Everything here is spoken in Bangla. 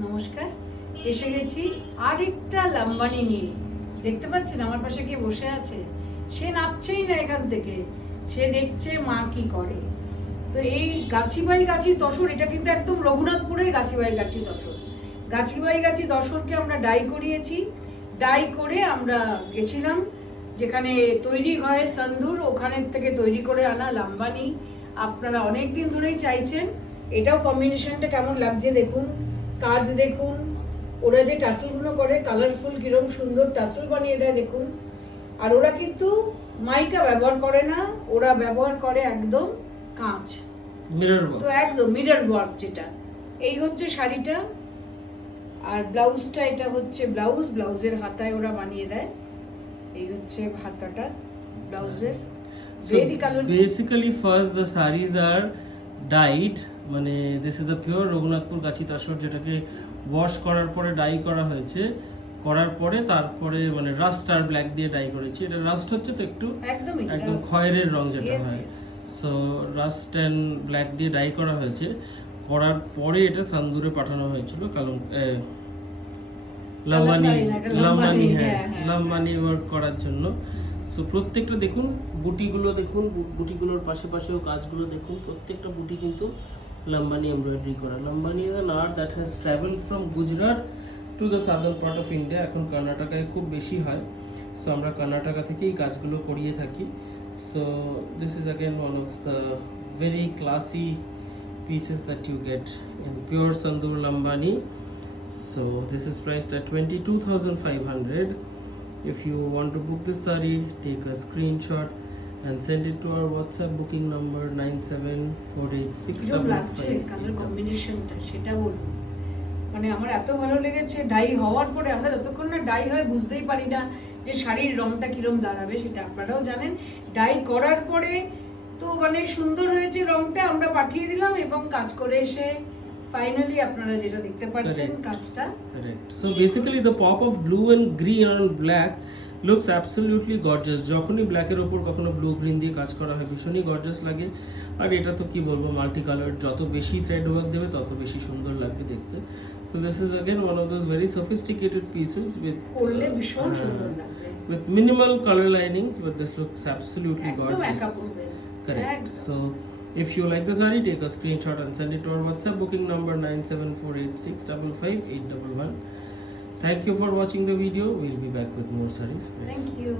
নমস্কার, এসে গেছি আরেকটা লাম্বানি নিয়ে। দেখতে পাচ্ছেন আমার পাশে কে বসে আছে? সে নামছেই না এখান থেকে, সে দেখছে মা কি করে। তো এই গাছিবাই গাছি তসর, এটা কিন্তু একদম রঘুনাথপুরের গাছিবাই গাছি তসর। গাছিবাই গাছি তসরকে আমরা ডাই করিয়েছি। ডাই করে আমরা গেছিলাম যেখানে তৈরি হয় সন্দুর, ওখানে থেকে তৈরি করে আনা লাম্বানি। আপনারা অনেক দিন ধরেই চাইছেন। এটাও কম্বিনেশনটা কেমন লাগছে দেখুন, কাজ দেখুন, ওরা যে টাসেলগুলো করে কালারফুল কিরকম সুন্দর টাসেল বানিয়ে দেয় দেখুন। আর ওরা কিন্তু মাইকা ব্যবহার করে না, ওরা ব্যবহার করে একদম কাঁচ, মিরর ওয়ার্ক। তো একদম মিরর ওয়ার্ক যেটা। এই হচ্ছে শাড়িটা, আর ব্লাউজটা এটা হচ্ছে ব্লাউজের হাতায় ওরা বানিয়ে দেয়। এই হচ্ছে হাতাটা ব্লাউজের, very colourful. Basically first the saris are dyed, মানে this is a pure Raghunathpur গাছি তসর, যেটাকে ওয়াশ করার পরে ডাই করা হয়েছে। করার পরে তারপরে মানে রাস্ট আর ব্ল্যাক দিয়ে ডাই করেছি। এটা রাস্ট হচ্ছে তো একটু একদম খয়েরের রং যেটা হয়, সো রাস্ট অ্যান্ড ব্ল্যাক দিয়ে ডাই করা হয়েছে। করার পরে এটা সান্দুরে পাঠানো হয়েছিল লাম্বানি ওয়ার্ক করার জন্য। সো প্রত্যেকটা দেখুন, বুটিগুলো দেখুন, বুটিগুলোর পাশে পাশেও কাজগুলো দেখুন, প্রত্যেকটা বুটি কিন্তু লাম্বানি এমব্রয়ডারি করা। Lambani is an art that has travelled from Gujarat to the southern part of India. এখন কর্ণাটকায় খুব বেশি হয়, সো আমরা কর্ণাটকা থেকেই কাজগুলো করিয়ে থাকি। So this is again one of the very classy pieces that you get in pure Sandur Lambani. So this is priced at 22,500. If you want to book this saree, take a screenshot and send it to our WhatsApp booking number 97486555. Colour কম্বিনেশনটা সেটা বলুন, মানে আমার এত ভালো লেগেছে। ডাই হওয়ার পরে আমরা যতক্ষণ না ডাই হয় বুঝতেই পারি না যে শাড়ির রংটা কিরম দাঁড়াবে, সেটা আপনারাও জানেন। ডাই করার পরে তো মানে সুন্দর হয়েছে রংটা, আমরা পাঠিয়ে দিলাম এবং কাজ করে এসে ফাইনালি আপনারা যেটা দেখতে পাচ্ছেন কাজটা। Correct. So basically the pop of blue and green on black looks absolutely gorgeous. যখনই ব্ল্যাকের ওপর কখনো ব্লু গ্রিন দিয়ে কাজ করা হয় ভীষণই গর্জাস লাগে। আর এটা তো কি বলবো, মাল্টি কালার, যত বেশি থ্রেড ওয়ার্ক দেবে তত বেশি সুন্দর লাগবে দেখতে। So this is again one of those very sophisticated pieces with করলে ভীষণ সুন্দর লাগবে, with minimal color linings, but this looks absolutely একদম gorgeous. একা পড়বে। Correct. So if you like the saree, take a screenshot and send it to our WhatsApp booking number 9748655811. Thank you for watching the video. We'll be back with more sarees. Thank you.